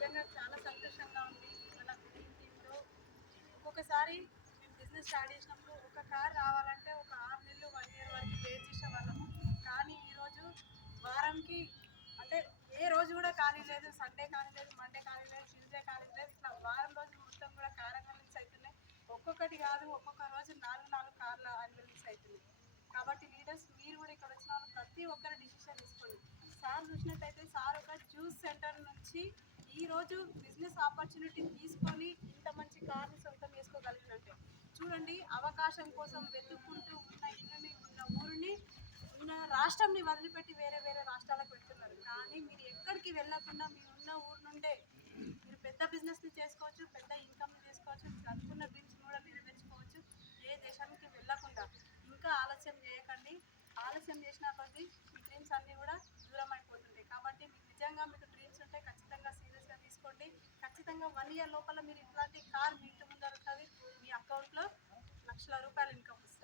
నిజంగా చాలా సంతోషంగా ఉంది. మన డ్రీమ్ టీమ్‌లో ఒక్కొక్కసారి మేము బిజినెస్ స్టార్ట్ చేసినప్పుడు ఒక కార్ రావాలంటే ఒక 6 నెలలు, 1 ఇయర్ వరకు వెయిట్ చేసేవాళ్ళము. కానీ ఈరోజు వారంకి అంటే ఏ రోజు కూడా ఖాళీ లేదు. సండే ఖాళీ లేదు, మండే ఖాళీ లేదు, ట్యూస్డే ఖాళీ లేదు. ఇట్లా వారం రోజులు మొత్తం కూడా కార్ అన్వెలింగ్స్ అవుతున్నాయి. ఒక్కొక్కటి కాదు, ఒక్కొక్క రోజు 4 కార్ల అన్వెలింగ్స్ అవుతున్నాయి. కాబట్టి లీడర్స్ మీరు కూడా ఇక్కడ వచ్చిన వాళ్ళు ప్రతి ఒక్కరు డిసిషన్ తీసుకోండి. సార్ చూసినట్టయితే సార్ ఒక జ్యూస్ సెంటర్ నుంచి ఈరోజు బిజినెస్ ఆపర్చునిటీ తీసుకొని ఇంత మంచి కార్ని సొంతం చేసుకోగలిగినట్టే. చూడండి, అవకాశం కోసం వెతుక్కుంటూ ఉన్న ఇల్లుని, ఉన్న ఊరిని, ఉన్న రాష్ట్రంని వదిలిపెట్టి వేరే వేరే రాష్ట్రాలకు వెళ్తున్నారు. కానీ మీరు ఎక్కడికి వెళ్ళకుండా మీ ఉన్న ఊరు నుండే మీరు పెద్ద బిజినెస్ని చేసుకోవచ్చు, పెద్ద ఇన్కమ్ని చేసుకోవచ్చు, మీరు అనుకున్న డ్రీమ్స్ని కూడా నెరవేర్చుకోవచ్చు. ఏ దేశానికి వెళ్ళకుండా ఇంకా ఆలస్యం చేయకండి. ఆలస్యం చేసిన కొద్దీ మీ డ్రీమ్స్ అన్నీ కూడా దూరం అయిపోతుంటాయి. కాబట్టి మీకు నిజంగా మీకు డ్రీమ్స్ ఉంటే ఖచ్చితంగా సీరియస్గా తీసుకోండి. ఖచ్చితంగా 1 ఇయర్ లోపల మీరు ఇట్లాంటి కార్ మీ ఇంటి ముందర ఉంటుంది. మీ అకౌంట్లో లక్షల రూపాయలు ఇన్కమ్ వస్తుంది.